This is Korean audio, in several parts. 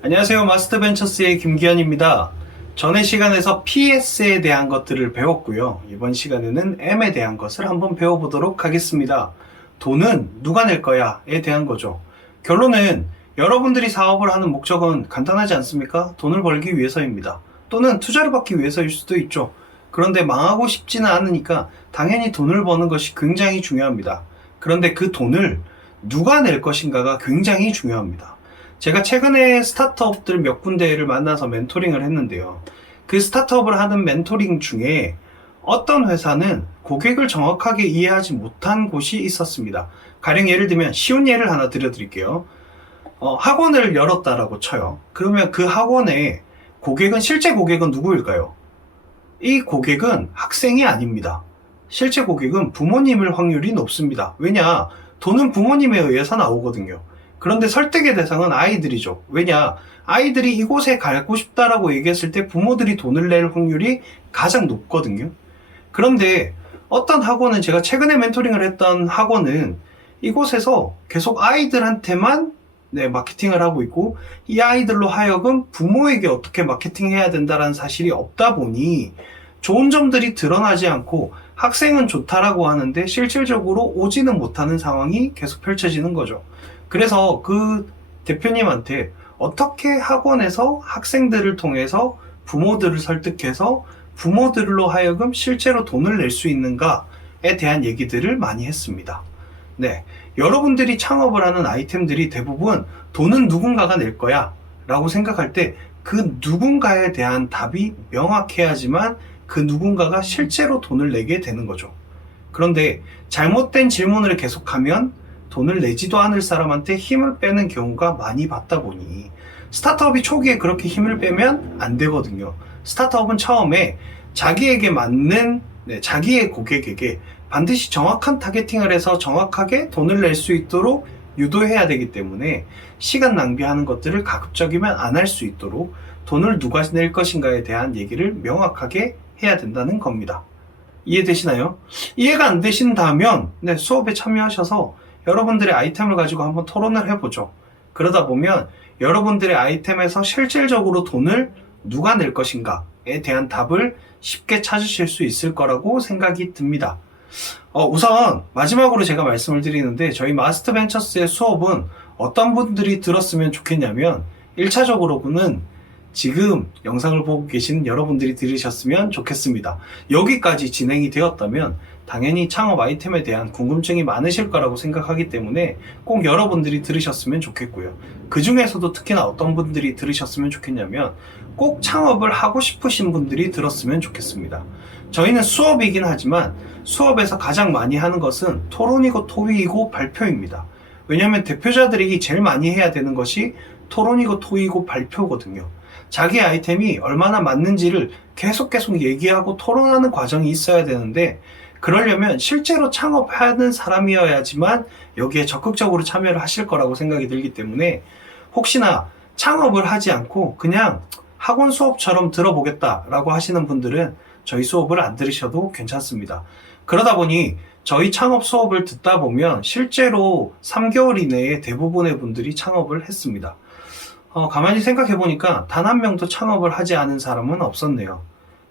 안녕하세요. 마스터벤처스의 김기현입니다. 전의 시간에서 PS에 대한 것들을 배웠고요. 이번 시간에는 M에 대한 것을 한번 배워보도록 하겠습니다. 돈은 누가 낼 거야에 대한 거죠. 결론은 여러분들이 사업을 하는 목적은 간단하지 않습니까? 돈을 벌기 위해서입니다. 또는 투자를 받기 위해서일 수도 있죠. 그런데 망하고 싶지는 않으니까 당연히 돈을 버는 것이 굉장히 중요합니다. 그런데 그 돈을 누가 낼 것인가가 굉장히 중요합니다. 제가 최근에 스타트업들 몇 군데를 만나서 멘토링을 했는데요. 그 스타트업을 하는 멘토링 중에 어떤 회사는 고객을 정확하게 이해하지 못한 곳이 있었습니다. 가령 예를 들면 쉬운 예를 하나 드려드릴게요. 학원을 열었다라고 쳐요. 그러면 그 학원의 고객은 실제 고객은 누구일까요? 이 고객은 학생이 아닙니다. 실제 고객은 부모님일 확률이 높습니다. 왜냐? 돈은 부모님에 의해서 나오거든요. 그런데 설득의 대상은 아이들이죠. 왜냐? 아이들이 이곳에 가고 싶다라고 얘기했을 때 부모들이 돈을 낼 확률이 가장 높거든요. 그런데 어떤 학원은, 제가 최근에 멘토링을 했던 학원은 이곳에서 계속 아이들한테만 마케팅을 하고 있고, 이 아이들로 하여금 부모에게 어떻게 마케팅해야 된다는 사실이 없다 보니 좋은 점들이 드러나지 않고 학생은 좋다라고 하는데 실질적으로 오지는 못하는 상황이 계속 펼쳐지는 거죠. 그래서 그 대표님한테 어떻게 학원에서 학생들을 통해서 부모들을 설득해서 부모들로 하여금 실제로 돈을 낼 수 있는가에 대한 얘기들을 많이 했습니다. 네, 여러분들이 창업을 하는 아이템들이 대부분 돈은 누군가가 낼 거야 라고 생각할 때 그 누군가에 대한 답이 명확해야지만 그 누군가가 실제로 돈을 내게 되는 거죠. 그런데 잘못된 질문을 계속하면 돈을 내지도 않을 사람한테 힘을 빼는 경우가 많이 봤다 보니 스타트업이 초기에 그렇게 힘을 빼면 안 되거든요. 스타트업은 처음에 자기에게 맞는 자기의 고객에게 반드시 정확한 타겟팅을 해서 정확하게 돈을 낼 수 있도록 유도해야 되기 때문에 시간 낭비하는 것들을 가급적이면 안 할 수 있도록 돈을 누가 낼 것인가에 대한 얘기를 명확하게 해야 된다는 겁니다. 이해되시나요? 이해가 안 되신다면 수업에 참여하셔서 여러분들의 아이템을 가지고 한번 토론을 해보죠. 그러다 보면 여러분들의 아이템에서 실질적으로 돈을 누가 낼 것인가에 대한 답을 쉽게 찾으실 수 있을 거라고 생각이 듭니다. 우선 마지막으로 제가 말씀을 드리는데, 저희 마스터벤처스의 수업은 어떤 분들이 들었으면 좋겠냐면 1차적으로는 지금 영상을 보고 계신 여러분들이 들으셨으면 좋겠습니다. 여기까지 진행이 되었다면 당연히 창업 아이템에 대한 궁금증이 많으실 거라고 생각하기 때문에 꼭 여러분들이 들으셨으면 좋겠고요. 그 중에서도 특히나 어떤 분들이 들으셨으면 좋겠냐면 꼭 창업을 하고 싶으신 분들이 들었으면 좋겠습니다. 저희는 수업이긴 하지만 수업에서 가장 많이 하는 것은 토론이고 토의이고 발표입니다. 왜냐하면 대표자들이 제일 많이 해야 되는 것이 토론이고 토의이고 발표거든요. 자기 아이템이 얼마나 맞는지를 계속 얘기하고 토론하는 과정이 있어야 되는데, 그러려면 실제로 창업하는 사람이어야지만 여기에 적극적으로 참여를 하실 거라고 생각이 들기 때문에 혹시나 창업을 하지 않고 그냥 학원 수업처럼 들어보겠다라고 하시는 분들은 저희 수업을 안 들으셔도 괜찮습니다. 그러다 보니 저희 창업 수업을 듣다 보면 실제로 3개월 이내에 대부분의 분들이 창업을 했습니다. 가만히 생각해 보니까 단 한 명도 창업을 하지 않은 사람은 없었네요.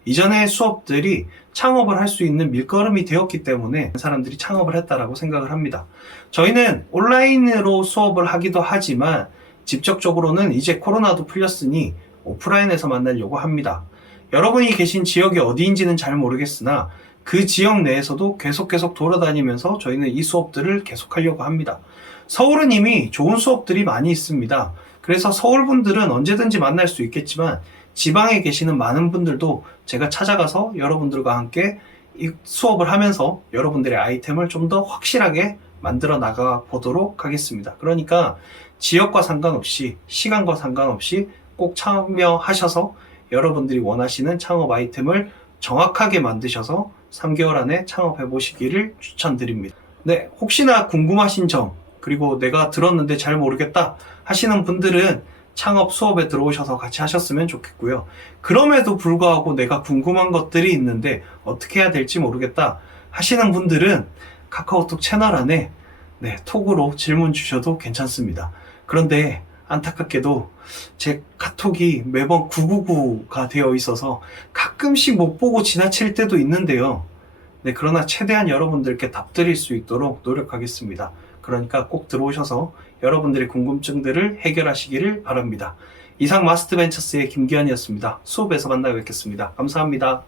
이전의 수업들이 창업을 할 수 있는 밀거름이 되었기 때문에 사람들이 창업을 했다라고 생각을 합니다. 저희는 온라인으로 수업을 하기도 하지만 직접적으로는 이제 코로나도 풀렸으니 오프라인에서 만나려고 합니다. 여러분이 계신 지역이 어디인지는 잘 모르겠으나 그 지역 내에서도 계속 돌아다니면서 저희는 이 수업들을 계속하려고 합니다. 서울은 이미 좋은 수업들이 많이 있습니다. 그래서 서울 분들은 언제든지 만날 수 있겠지만 지방에 계시는 많은 분들도 제가 찾아가서 여러분들과 함께 이 수업을 하면서 여러분들의 아이템을 좀 더 확실하게 만들어 나가 보도록 하겠습니다. 그러니까 지역과 상관없이, 시간과 상관없이 꼭 참여하셔서 여러분들이 원하시는 창업 아이템을 정확하게 만드셔서 3개월 안에 창업해 보시기를 추천드립니다. 네, 혹시나 궁금하신 점, 그리고 내가 들었는데 잘 모르겠다 하시는 분들은 창업 수업에 들어오셔서 같이 하셨으면 좋겠고요. 그럼에도 불구하고 내가 궁금한 것들이 있는데 어떻게 해야 될지 모르겠다 하시는 분들은 카카오톡 채널 안에 톡으로 질문 주셔도 괜찮습니다. 그런데 안타깝게도 제 카톡이 매번 999가 되어 있어서 가끔씩 못 보고 지나칠 때도 있는데요. 네, 그러나 최대한 여러분들께 답드릴 수 있도록 노력하겠습니다. 그러니까 꼭 들어오셔서 여러분들의 궁금증들을 해결하시기를 바랍니다. 이상 마스트벤처스의 김기환이었습니다. 수업에서 만나 뵙겠습니다. 감사합니다.